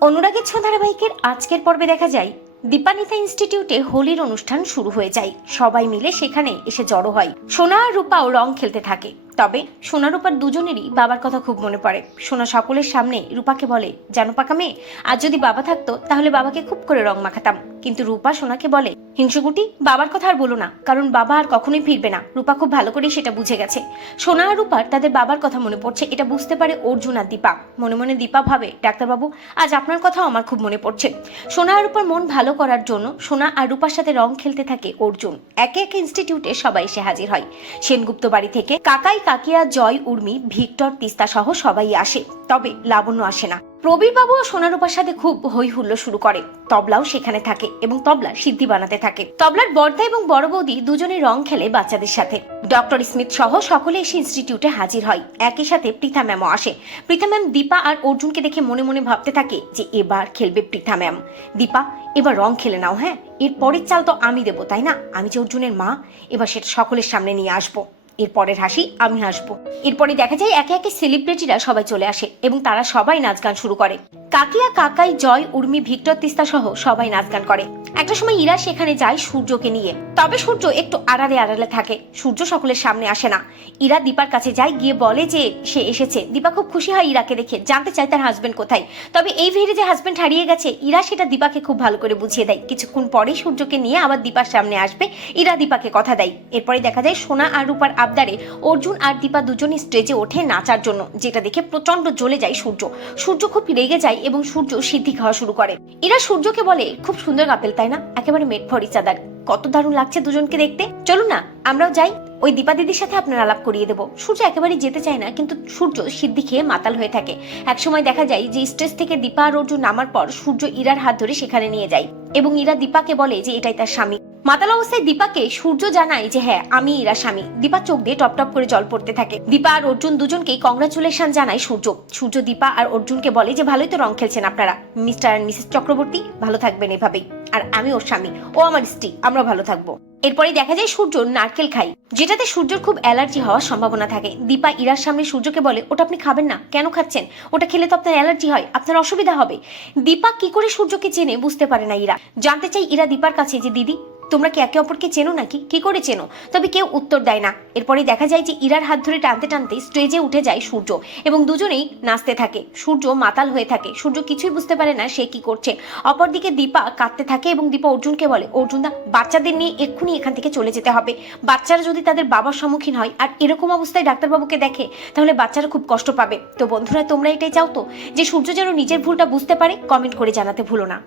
অনুরাগের ছোঁয়া ধারাবাহিকের আজকের পর্বে দেখা যায় দীপানিতা ইনস্টিটিউটে হোলির অনুষ্ঠান শুরু হয়ে যায়। সবাই মিলে সেখানে এসে জড়ো হয়। সোনা আর রূপাও রং খেলতে থাকে। তবে সোনা রূপার দুজনেরই বাবার কথা খুব মনে পড়ে। সোনা সকলের সামনে রূপাকে বলে, জানো পাকা মেয়ে, আজ যদি বাবা থাকতো তাহলে বাবাকে খুব করে রং মাখাতাম। কিন্তু রূপা সোনাকে বলে, হিংসুকুটি, বাবার কথা আর বলো না, কারণ বাবা আর কখনোই ফিরবে না। রূপা খুব ভালো করেই সেটা বুঝে গেছে। সোনা আর রূপার তাদের বাবার কথা মনে পড়ছে, এটা বুঝতে পারে অর্জুন আর দীপা। মনে মনে দীপা ভাবে, ডাক্তারবাবু, আজ আপনার কথাও আমার খুব মনে পড়ছে। সোনা আর রূপার মন ভালো করার জন্য সোনা আর রূপার সাথে রং খেলতে থাকে অর্জুন। একে একে ইনস্টিটিউটে সবাই এসে হাজির হয়। সেনগুপ্ত বাড়ি থেকে কাকাই, কাকিয়া, জয়, উর্মি, ভিক্টর, তিস্তা সহ সবাই আসে। তবে লাবণ্য আসে না। প্রবীর বাবু ও সোনারূপার সাথে খুব হই হুল্লো শুরু করে। তবলাও সেখানে থাকে এবং তবলা সিদ্ধি বানাতে থাকে। তবলার বর্দা এবং বড় বৌদি দুজনে রং খেলে বাচ্চাদের সাথে। ডক্টর স্মিথ সহ সকলে এসে ইনস্টিটিউটে হাজির হয়। একই সাথে পৃথা ম্যামও আসে। পৃথা ম্যাম দীপা আর অর্জুনকে দেখে মনে মনে ভাবতে থাকে যে এবার খেলবে পৃথা ম্যাম। দীপা, এবার রং খেলে নাও। হ্যাঁ, এর পরের চাল তো আমি দেবো, তাই না? আমি যে অর্জুনের মা, এবার সেটা সকলের সামনে নিয়ে আসবো। এরপরের হাসি আমি হাসবো। এরপরে দেখা যায় একে একে সেলিব্রিটিরা সবাই চলে আসে এবং তারা সবাই নাচ গান শুরু করে। কাকিয়া, কাকাই, জয়, উর্মি, ভিক্টর, তিস্তা সহ সবাই নাচ গান করে। একটা সময় ইরা সেখানে যায় সূর্যকে নিয়ে। তবে সূর্য একটু আড়ালে আড়ালে থাকে। সূর্য সকলের সামনে আসে না। ইরা দীপার কাছে যায়, গিয়ে বলে যে সে এসেছে। দীপা খুব খুশি হয় ইরাকে দেখে, জানতে চায় তার হাজবেন্ড কোথায়। তবে এই ভিড়ে যে হাজবেন্ড হারিয়ে গেছে, ইরা সেটা দীপাকে খুব ভালো করে বুঝিয়ে দেয়। কিছুক্ষণ পরেই সূর্যকে নিয়ে আবার দীপার সামনে আসবে। ইরা দীপাকে কথা দেয়। এরপরে দেখা যায় সোনা আর রূপার আবদারে অর্জুন আর দীপা দুজনই স্টেজে ওঠে নাচার জন্য, যেটা দেখে প্রচন্ড জ্বলে যায় সূর্য। সূর্য খুব রেগে যায় এবং সূর্য সিদ্ধি খাওয়া শুরু করে। এরা সূর্যকে বলে, খুব সুন্দর কাপেল তাই না, একেবারে মেড ফর ইচ আদার। কত দারুণ লাগছে দুজনকে দেখতে, চলুন না আমরাও যাই, ওই দীপা দিদির সাথে আপনার আলাপ করিয়ে দেবো। সূর্য একেবারেই যেতে চায় না, কিন্তু সূর্য সিদ্ধি খেয়ে মাতাল হয়ে থাকে। একসময় দেখা যায় যে স্টেজ থেকে দীপা আর অর্জুন নামার পর সূর্য ইরার হাত ধরে সেখানে নিয়ে যায় এবং ইরা দীপাকে বলে যে এটাই তার স্বামী। মাতাল অবস্থায় দীপাকে সূর্য জানায় যে হ্যাঁ, আমি ইরা স্বামী। দীপা চোখ দিয়ে টপ টপ করে জল পড়তে থাকে। দীপা আর অর্জুন দুজনকেই কংগ্রাচুলেশন জানায় সূর্য। সূর্য দীপা আর অর্জুনকে বলে যে ভালোই তো রং খেলছেন আপনারা, মিস্টার আর মিসেস চক্রবর্তী, ভালো থাকবেন এভাবেই। আর আমি ওর স্বামী, ও আমার স্ত্রী, আমরা ভালো থাকবো। এরপরে দেখা যায় সূর্য নারকেল খাই, যেটাতে সূর্যর খুব অ্যালার্জি হওয়ার সম্ভাবনা থাকে। দীপা ইরার সামনে সূর্যকে বলে, ওটা আপনি খাবেন না, কেন খাচ্ছেন? ওটা খেলে তো আপনার অ্যালার্জি হয়, আপনার অসুবিধা হবে। দীপা কি করে সূর্যকে চেনে বুঝতে পারে না ইরা। জানতে চাই ইরা দীপার কাছে যে দিদি, তোমরা কি একে অপরকে চেনো নাকি, কি করে চেনো? তবে কেউ উত্তর দেয় না। এরপরে দেখা যায় যে ইরার হাত ধরে টানতে টানতে স্টেজে উঠে যায় সূর্য এবং দুজনেই নাচতে থাকে। সূর্য মাতাল হয়ে থাকে। সূর্য কিছুই বুঝতে পারে না সে কি করছে। অপরদিকে দীপা কাঁদতে থাকে এবং দীপা অর্জুনকে বলে, অর্জুনদা, বাচ্চাদের নিয়ে এক্ষুনি এখান থেকে চলে যেতে হবে। বাচ্চারা যদি তাদের বাবার সম্মুখীন হয় আর এরকম অবস্থায় ডাক্তারবাবুকে দেখে, তাহলে বাচ্চারা খুব কষ্ট পাবে। তো বন্ধুরা, তোমরা এটাই চাও তো যে সূর্য যেন নিজের ভুলটা বুঝতে পারে? কমেন্ট করে জানাতে ভুলো না।